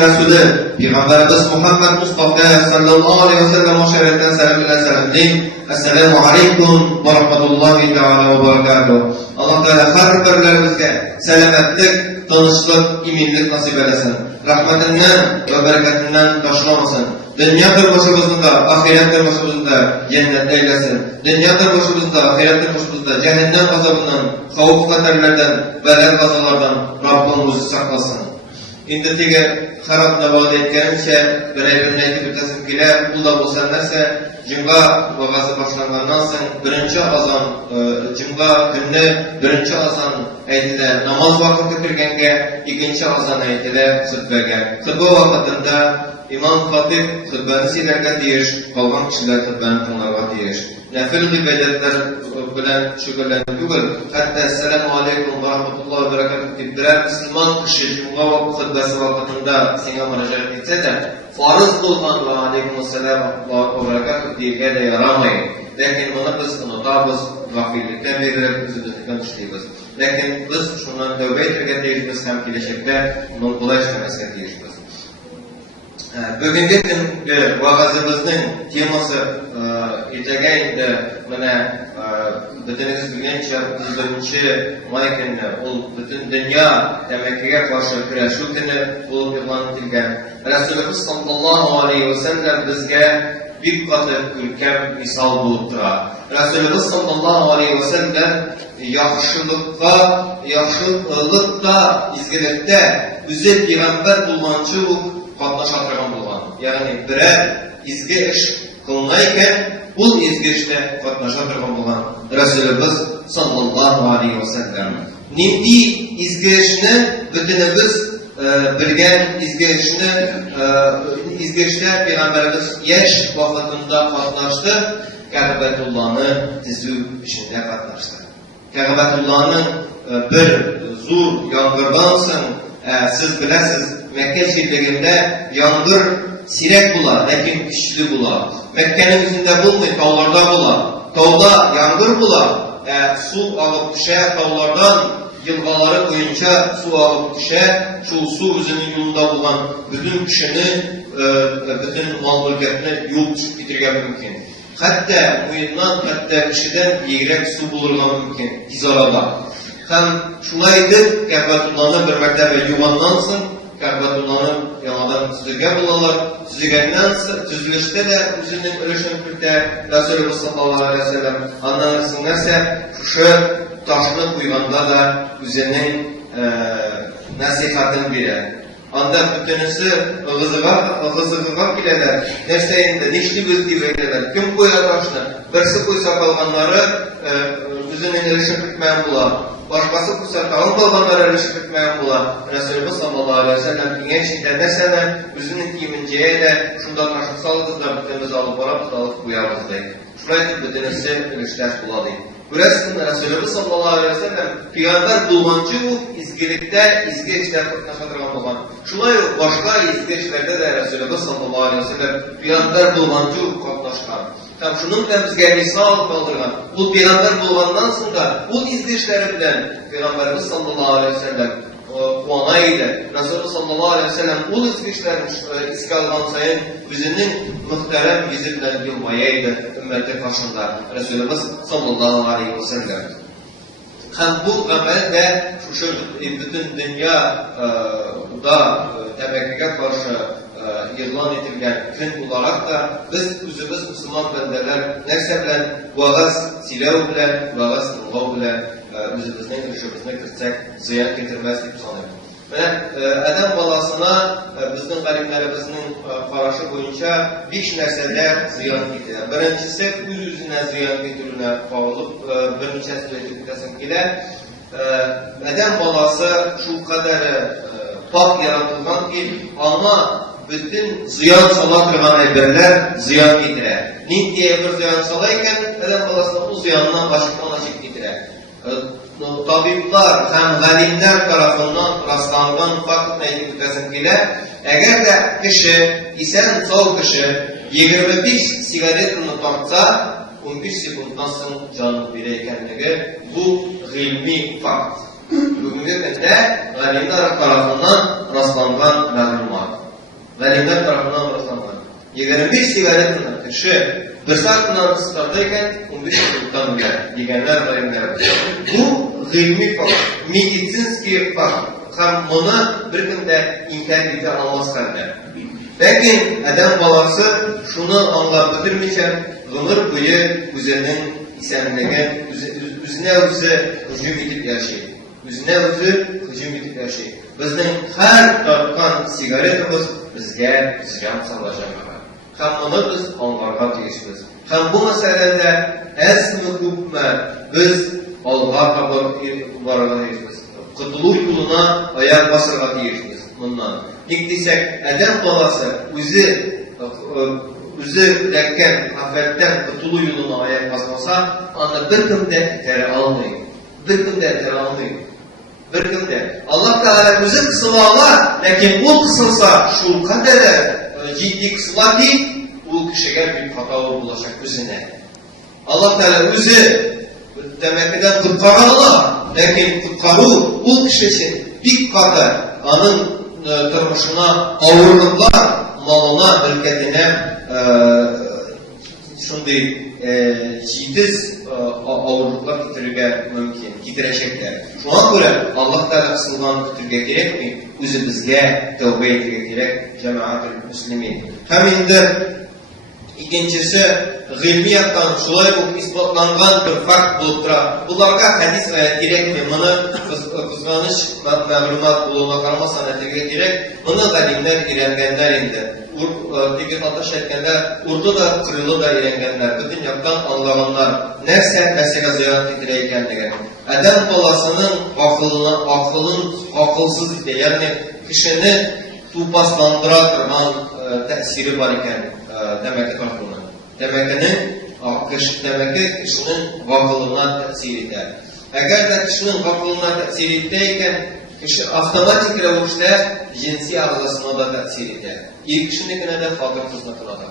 Resulü Peygamberimiz Muhammed Mustafa sallallahu aleyhi ve sellem aşiretten selam ile selamlayın. Esselamu aleyküm ve rahmetullahi teala ve berekatuhu. Allah Teala her birlerimizge selametlik, tanışlık, iminlik nasip eylesin. Rahmetinden ve bereketinden taşlamasın. Dünya başımızda, ahiret başımızda cennet eylesin. Dünya başımızda, ahiret başımızda cehennem azabından, havuf katerlerden, bela kazalardan Rabbimizi saklasın. İndi tege harap nabad etkense, birey-birine etip ötesin kile, bu da olsa nerse, cümba vagazı başlangandan sen, birinci azan, cümba günü, birinci azan eydile, namaz vakıtı kirgenge, ikinci azan eydile hutbege. Hutbe vakıtında, İmam Hatip hutbeni silerge deyiş, kalgan kişiler hutbeni tınlarga deyiş. Nefil ibadetler bilen şükürlenip yugul. Hatta Esselamu Aleyküm ve Rahmetullahi ve Berekatuhu deyip birer Müslüman kişi Cuma hutbesi vakitinde sana müracaat etse de farız bulgan ve Aleykümselam ve Berekatuhu deyip de yaramayın. Lakin bunu biz unutabız, gafillikten verilir, üzüntüden işleyimiz. Lakin biz şundan tövbe ettirge deyişimiz hem kileşekte bunun kolay işlemezken deyişimiz. Bugünkü gün vaazımızın teması İtagay'da bana bütünüz bilgince 34. May günü bütün dünya Mekke'ye karşı kurashı günü olup ilan edilgan. Resulümüz sallallahu aleyhi ve sellem bizge bir katı ülkem misal bulup durar. Resulümüz sallallahu aleyhi ve sellem yaxşılıkta, izgilikte bizi peygamber bulmançı qatnaşatırgan bolgan. Yani birer izgi iş kılınayken bu izgi işte qatnaşatırgan bolgan Resulümüz sallallahu aleyhi ve sellem. Nindi izgi işini bütünümüz bilgen izgi işte Peygamberimiz yaş vakitinde qatnaştı. Ka'betullah'ı tizü işinde qatnaştı. Ka'betullah'ın bir zor yağmurdansın, siz bilesiz Mekke şehirlerinde yağmur sirek bular, lakin güçlü bular. Mekke'nin yüzünde bulmayın, tağlarda bular. Tağda yağmur bular, su ağıp düşer, tağlardan yılgaları boyunca su ağıp düşer. Şu su yüzünün yolunda bulan bütün kişinin, bütün mal mülkiyetini yol düşüp bitirgen mümkün. Hatta oyundan, hatta kişiden yeğrek su bulurgan mümkün, tizarada. Hem şulaydı, Ka'betullah'ın bir mertebe yuvanlansın, Ka'betullah'ın yanadan tüzülge bulalar. Tüzülüşte de üzünün ölüşün külte Resulümüz sallallahu aleyhi ve sellem anlanırsın nerse şu taşını koyganda da üzünün nasihatını bilir. Anda bütünüsü ığızığa giderler. Nerseyinde neşli gözlüğü beklerler. Kim koyar taşını? Birisi koysa kalganları üzünün ölüşün kültmeyen bular. Başkası kusar tağın balganlara eriştirmeyen bular. Resulümüz sallallahu aleyhi ve sellem dingen içinde ne sene üzünün kiminceğe de şundan taşık salırız da bütünümüz alıp varabız da alıp buyarız deyip. Şurayı bütünüzü ölüşler buladı. Burasında Resulümüz sallallahu aleyhi ve sellem Peygamber bulmancı bu izgilikte, izgi işler tutnaşadırgan bolgan. Şulay başka izgi işlerde de Resulümüz sallallahu aleyhi ve sellem Peygamber bulmancı katlaşkan. Tam şunun bilen bizge misal kaldırgan. Bu Peygamber bulgandan sonra bu izleyişleri bilen Peygamberimiz sallallahu aleyhi ve sellem kuanaydı. Resulü sallallahu aleyhi ve sellem bu izleyişlerini iske algan sayın yüzünün muhterem yüzü bilen yılmayaydı ümmeti karşında Resulümüz sallallahu aleyhi ve sellem. Hem bu amel de şu bütün dünya da Mekke'ye karşı ilan edilgen gün olarak da biz özümüz Müslüman bendeler nerse bilen vaaz silev bilen, vaaz tılgav bilen özümüzden ölüşümüzden kırsak ziyan getirmez deyip sanıyorum. Adam balasına bizden galimlerimizin paraşı boyunca 5 nesneler ziyan getirir. Birincisi yüzüne ziyan getirine bağlıp bir neçəsini ötürükləsin ki adam balası şu kadar pak yaratılgan ki ama bütün ziyan salatırgan eberler ziyan getirir. Nit diye bir ziyan salayken adam balasına o ziyandan açık getirir. Tabiplar hem galimler tarafından rastlangan fakt meylikləsin ki eğer de kişi, isen sağ kişi 25 sigaretini tartsa 15 sekunddan sonra canlı bireykenliği bu ilmi fakt. Bugünkü günde galimler tarafından rastlangan məlumat. 21 сигаретаны кеше bir saatdan ısıtardayken 15 minuttan bile diyenler rayonlar. Bu gılmi fakt, medisinski fakt. Hem bunu bir günde inkar ete almaz kadar. Lakin adam balası şunu anlap bitirmeyecek, ömür boyu özünün isenliğine, özüne özü hücum edip yaşayır. Özüne özü hücum edip yaşayır. Bizden her tarkan sigaretimiz bizge ziyan salacak. Hem bunu biz anlarga tiyişmiz. Hem bu meselede az mı küp mü biz Allah'a varga tiyişmiz. Kutulu yoluna ayak basırga tiyişmiz. Bundan. Nik desek, adam balası özü dekken, afetten kutulu yoluna ayak basmasa, anda bir kimde tere almayın. Bir kimde tere almayın. Bir kimde. Allah Teala özü kısılalar, lakin bu kısılsa şu kadar ciddi kısılar ki, bu kişiye bir hata olacak özüne. Allah Teala özü demekten kurtararlar, lakin kurtarı bu kişi için bir kadar anın tırmışına ağırlıklar, malına, mülketine şunday ciddi ağırlıklar getirecekler. Şu an göre Allah Teala kısılgan getirge gerek mi? Özü bizge tövbe etge gerek cemaat-ül müslimin. Hem indi ikincisi gılmiyattan şulay bu ispatlangan bir fakt bulup tura. Bularga hadis ayet gerek mi? Bunu kızganış mağlumat buluna kalmasa netige gerek. Bunu galimler irengenler indi. Digi ataş etkenler, urdu da kırılı da irengenler. Bütün yaktan anlayanlar. Nerse mesele ziyaret getireyken degen. Adam balasının akılsız ide. Yani kişini tupaslandıra kırman tesiri var iken demek ki tartılma. Demek ki kişinin vakılına tesir eder. Eğer de kişinin vakılına tesir edeyken kişi avtomatik rəvişdə cinsi ağzasına da tesir eder. İlk kişinikine de fakir kızmakına da.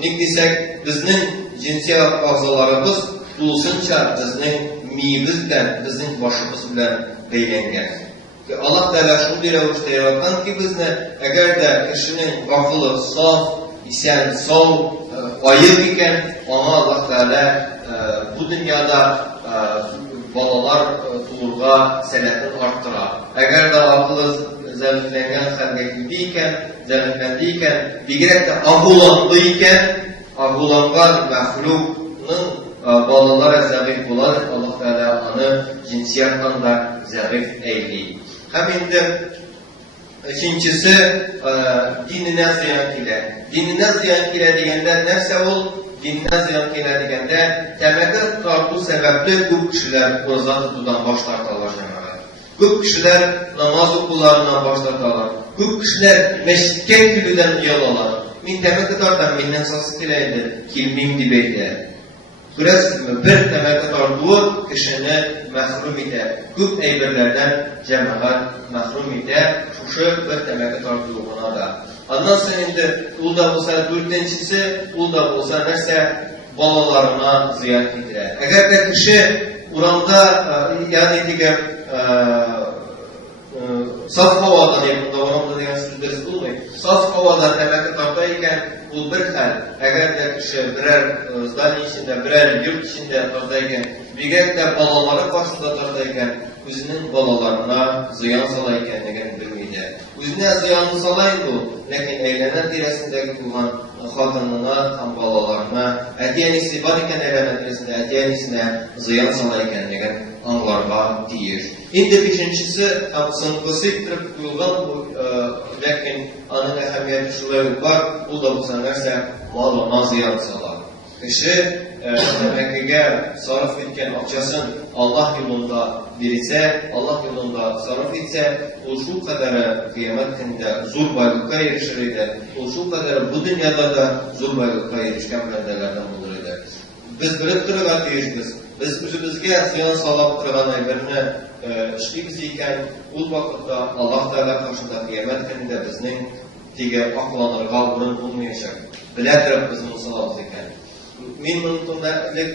Nik desek, bizning cinsi ağzalarımız dulsunca bizning miyimizden, bizning başımız bilen beylengen. Allah Teala şunday rəvişdə yaratgan ki bizni, eğer de kişinin vakılı saf, isen, sağ, ayık iken, ona Allah Teala bu dünyada balalar tulurga sənətini arttırar. Eğer de akıllı zəviflənən zəvifləndiyken, bigrək də ağulanğan məxluqun balalara zəvif bular. Allah Teala onu cinsiyatdan da zəvif eyləyir. Hem indi ikincisi dinine ziyan ile. Dinine ziyan ile degende nerse ol, dinine ziyan ile degende təməqə tartı səbəbli bu kişiler roza tutudan baş tartarlar. Bu kişiler namaz okullarından baş tartarlar. Bu kişiler meşrikke külüden yalalar. Min təməqə tartan mindən sası kiləydi, kilmim dibeydi. Görəsizmi? Bir təməqə tartığı kişini məhrum eder. Küp eyberlerden cemaat məhrum eder. Şuşu bir təməqə tartığına da. Ondan sonra indi ul da olsa dördüncüsü, ul da olsa nəsə balalarına ziyan edir. Eğer de kişi uranda yani digər saf havadan yapında oramda degan sözleriniz bulmayın. Saf havadan təməqə tartayken bu bir hal. Eğer de kişi birer zdaniya içinde, birer yurt içinde tartayken, birer de balaları karşısında tartayken, özünün balalarına ziyan salayken degen bilmeydi. Özüne ziyanı salaydı, lakin eylenen diresindeki tuğan xatınına, tam balalarına, etiyenisi var iken eylenen diresinde etiyenisine ziyan salayken degen anlarga deyir. İndi beşincisi, sınıfısı ittirip duyulgan bu, lakin anın ehemmiyeti şulay var, bu da bu sanırsa malına ziyan salar. Kişi emekliğe sarf etken akçasın Allah yolunda verirse, Allah yolunda sarf etse, o şu kadarı kıyamet günde zor baylıkta erişirdi. O şu kadarı bu dünyada da zor baylıkta erişken bendelerden bulurdu. Biz bilip dururlar deyişimiz. Biz özümüzge ziyan salap dururgan ayberine işlik iken, o vakitte Allah Teala karşında kıyamet günde bizning tege aklanırga burun bulmayacak. Biletirip bizim salabız iken. Men bundan bir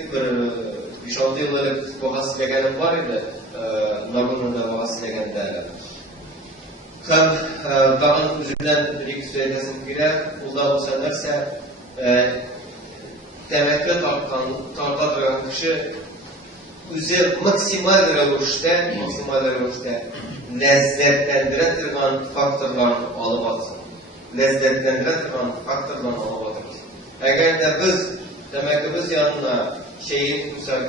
5-6 yıllık bahas legenim var idi. Nagunda bahas legende. Hem dağın üzerinden bir iki söylesin girer, bu da olsa nerse demekle tartadıran kişi üzeri maksimal rövüşte lezzetlendiren faktörlerini alıp atsın. Lezzetlendiren faktörlerini alıp atırız. Eğer de biz demek ki biz yanına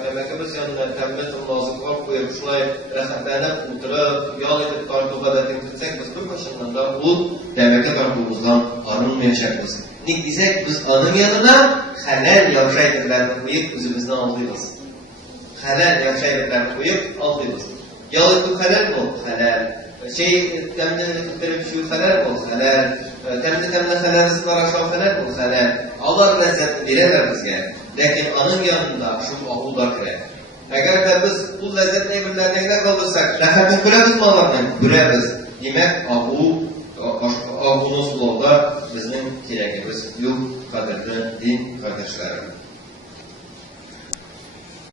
demek ki biz yanına tembet lazımlar koyup şulay rahatlanıp oturup yol edip tartıba da temizletsek biz bir başından da bu demek ki tartımızdan arınmayacağız. Ne diyecek biz onun yanına halal yaşaydıklarını koyup özümüzden alıyoruz. Halal yaşaydıklarını koyup alıyoruz. Yol edip halal mı? Halal. Temde şu halal mı? Halal. Temde halalsiz var aşağı halal mı? Halal. Allah lezzetini bilemez bizge. Lakin onun yanında şu ahullar kirer. Eğer de biz bu lezzetli emirlerden kaldırsak, rahatını göremiz mi Allah'tan? Göremiz. Demek ahunun sulağında bizim gereğimiz yok, kaderli din kardeşlerim.